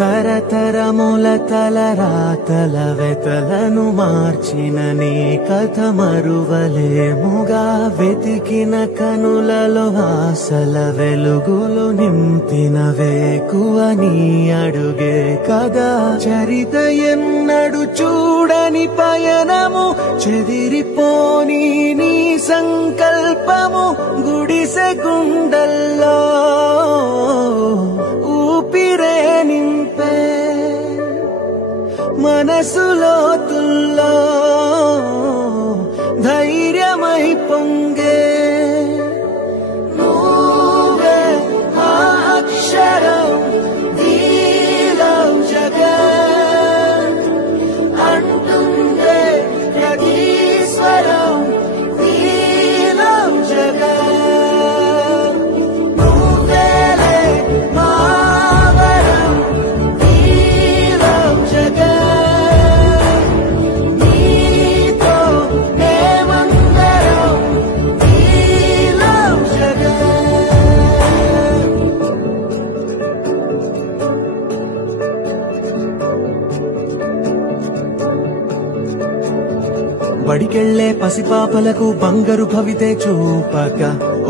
తరతరముల తలరాతల వెతలను మార్చిన నీ కథ మరువలేముగా వెతికిన కనులలో ఆశల వెలుగులు నింపిన వేకువ నీ అడుగే కదా చరిత ఎన్నడు చూడని పయనము చెదిరిపోని నీ సంకల్పము గుడిసె గుండల్లో ఊపిరే నింపే మనసులో తుల్లో ధైర్యమై పొంగే నువ్వే ఆ అక్షరం వీలౌ జగత్ అంటుందే ప్రతి స్వరం వీలౌ జగత్ నువ్వేలే మావరం వీలౌ జగత్ నీతో మేమందరం వీలౌ జగత్ బడికెళ్లే పసిపాపలకు బంగారు భవితే చూపక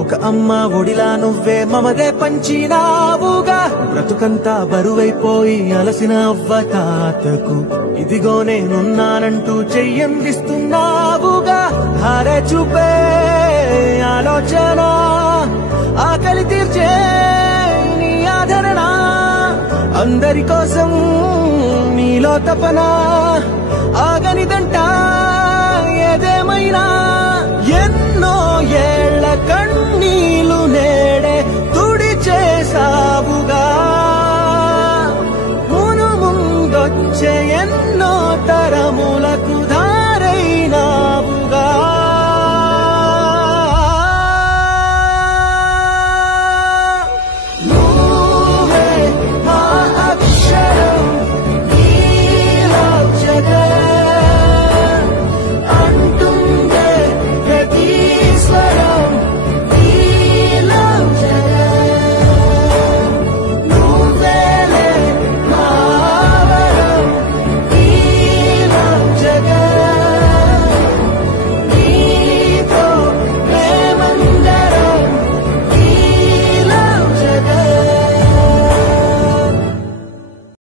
ఒక అమ్మ ఒడిలా నువ్వే మమదే పంచినావుగా బ్రతుకంతా బరువైపోయి అలసిన అవ్వ తాతకు ఇదిగో నేనున్నానంటూ చెయ్యందిస్తున్నావుగా హారే చూపే ఆలోచన ఆకలి తీర్చే నీ ఆదరణ అందరి కోసం నీలో తపన ఆగనిదంట ఏదేమైనా ఎన్నో ఏళ్ల కన్నీ